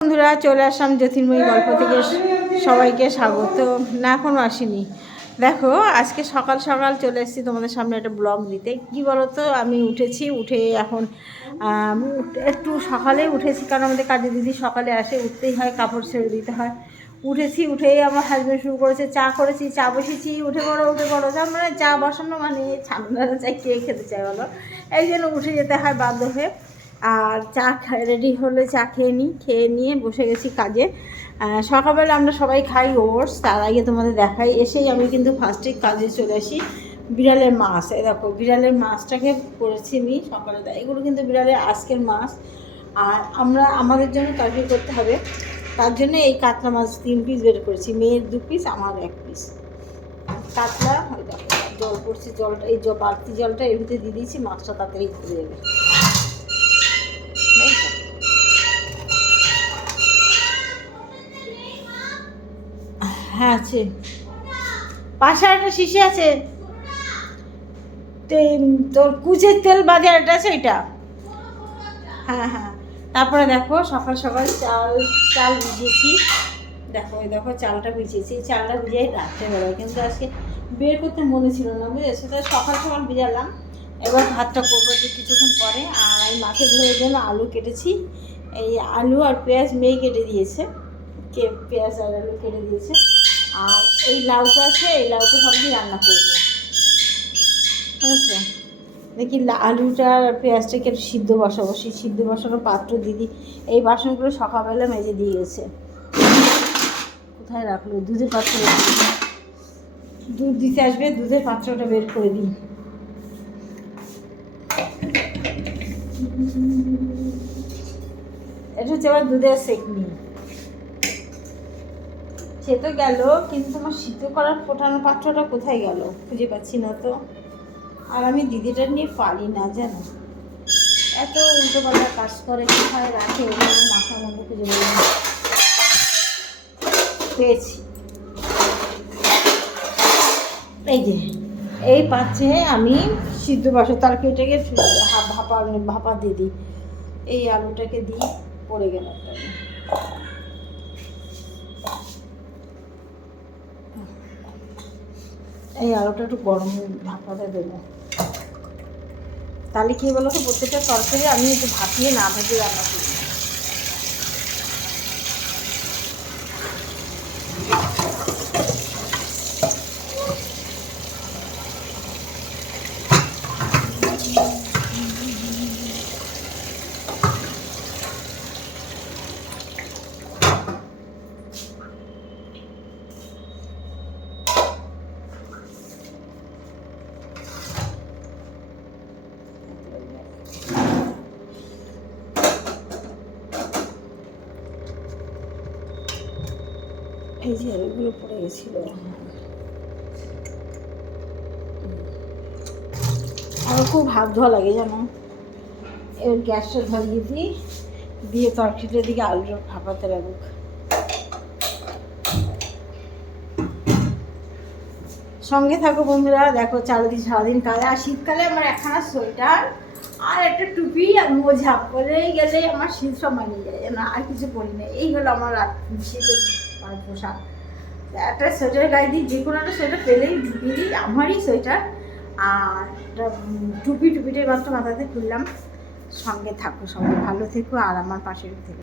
বন্ধুরা চলে আসলাম জ্যোতির্ময়ী গল্প থেকে সবাইকে স্বাগত। না এখনও আসিনি। দেখো আজকে সকাল সকাল চলে এসেছি তোমাদের সামনে একটা ব্লগ দিতে। কি বলো তো, আমি উঠে এখন একটু সকালে উঠেছি, কারণ আমাদের কাজে দিদি সকালে আসে, উঠতেই হয়, কাপড় ছেড়ে দিতে হয়। উঠেই আমার হাজব্যান্ড শুরু করেছে, চা করেছি, চা বসেছি, উঠে পড়ো তার মানে চা বসানো মানে ছানারা চাই, কে খেতে চাই বলো, এই জন্য উঠে যেতে হয় বাধ্য হয়ে। আর চা রেডি হলে চা খেয়ে নিয়ে বসে গেছি কাজে। সকালবেলা আমরা সবাই খাই ওটস, তার আগে তোমাদের দেখাই। এসেই আমি কিন্তু ফার্স্টে কাজে চলে আসি। বিড়ালের মাছ, এই দেখো বিড়ালের মাছটাকে করেছি আমি সকালে, এগুলো কিন্তু বিড়ালের আজকের মাছ। আর আমাদের জন্য তরকারি করতে হবে, তার জন্য এই কাতলা মাছ 3 পিস বের করেছি, মেয়ের 2 পিস, আমার 1 পিস কাতলা। জল পড়ছে, জলটা এই বাড়তি জলটা এর ভিতরে দিয়ে দিয়েছি, মাছটা তাড়াতাড়ি খুলে যাবে। হ্যাঁ আছে, পাশে একটা শিশি আছে, তোর কুচের তেল বাজার এটা আছে ওইটা। হ্যাঁ হ্যাঁ, তারপরে দেখো সকাল সকাল চাল ভিজিয়েছি। দেখো চালটা ভিজিয়েছি, চালটা ভিজিয়ে রাত্রেবেলায়, কিন্তু আজকে বের করতে মনে ছিল না, বুঝেছো, তাই সকাল সকাল ভিজালাম। এবার ভাতটা করবো কিছুক্ষণ পরে। আর এই মাছের ঝোলের জন্য আলু কেটেছি, এই আলু আর পেঁয়াজ মেয়ে কেটে দিয়েছে, পেঁয়াজ আর আলু কেটে দিয়েছে। আর এই লাউটা আছে, এই লাউটা সবজি রান্না করবো, বুঝেছো। দেখি আলুটা আর পেঁয়াজটাকে একটু সিদ্ধ বসাবো, সেই সিদ্ধ বসানোর পাত্র দিদি এই বাসনগুলো সকালবেলা মেজে দিয়ে গেছে। কোথায় রাখলো, দুধের পাত্র, দুধ দিতে আসবে, দুধের পাত্রটা বের করে দিই। এটা হচ্ছে আবার দুধের সেকনি। সে তো গেল, কিন্তু তোমার সিদ্ধ করার ফোটানোর পাত্রটা কোথায় গেল খুঁজে পাচ্ছি না তো। আর আমি দিদিটা নিয়ে পারি না, জানো, এত উল্টো পাল্টা কাজ করে, কোথায় রাখে ওখানে মাথা মন্দ খুঁজে বলি। পেয়েছি, এই যে এই পাত্রে আমি সিদ্ধ তরকারিটাকে ভাপা দিয়ে দিই। এই আলুটাকে দিই, পড়ে গেল একটা, এই আলুটা একটু গরম ভাপাতে দেবো, তাহলে কী বলো তো, প্রত্যেকটা তরকারি আমি একটু ভাপিয়ে না ভেজে রান্না করি। এই যে এগুলো পড়ে গেছিল, আমার খুব হাত ধোয়া লাগে জানো। এবার গ্যাসটা ধরিয়ে দিই, দিয়ে তরকারিটার দিকে আলুটা ভাপাতে লাগুক। সঙ্গে থাকো বন্ধুরা, দেখো সারাদিন কালে। আর শীতকালে আমার একখানা সোয়েটার আর একটা টুপি আর মোজা পরেই গেলেই আমার শীত সব মানিয়ে যায়, না আর কিছু পরি না। এই হলো আমার শীতের পোশাক। একটা সোয়েটার গায়ে দিই, যে কোনো একটা সোয়েটার পেলেই ঢুকিয়ে দিই, আমারই সোয়েটার। আর একটা টুপিটাই মাত্র মাথাতে খুললাম। সঙ্গে থাকো, সবাই ভালো থেকো, আর আমার পাশে থেকো।